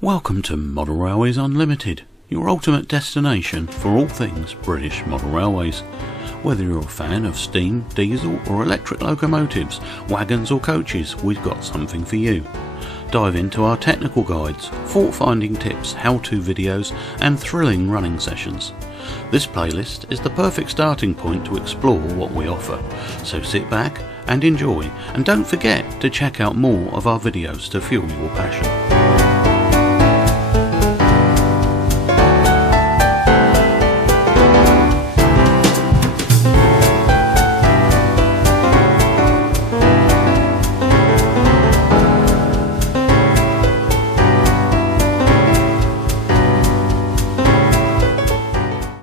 Welcome to Model Railways Unlimited, your ultimate destination for all things British model railways. Whether you're a fan of steam, diesel or electric locomotives, wagons or coaches, we've got something for you. Dive into our technical guides, fault-finding tips, how-to videos and thrilling running sessions. This playlist is the perfect starting point to explore what we offer, so sit back and enjoy, and don't forget to check out more of our videos to fuel your passion.